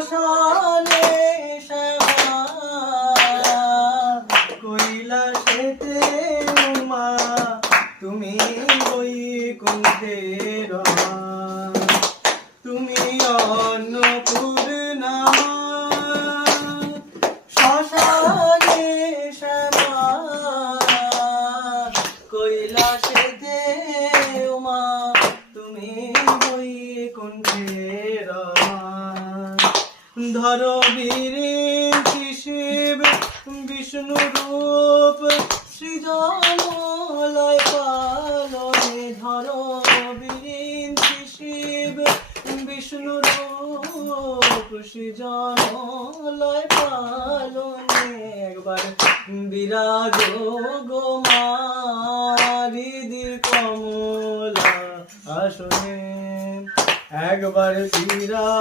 শ্মশানে শ্যামা কৈলাসেতে উমা তুমি বৈকুণ্ঠের মা তুমি অন্নপূর্ণা শ্মশানে শ্যামা কৈলাসেতে উমা তুমি বৈকুণ্ঠের ধরো বিরিঞ্চি শিব বিষ্ণু রূপ সৃজন লয় পালনে ধরো বিরিঞ্চি শিব বিষ্ণু রূপ সৃজন লয় পালনে একবার বিরাজ গো মা হৃদি কমলা আসনে একবার বিরাজ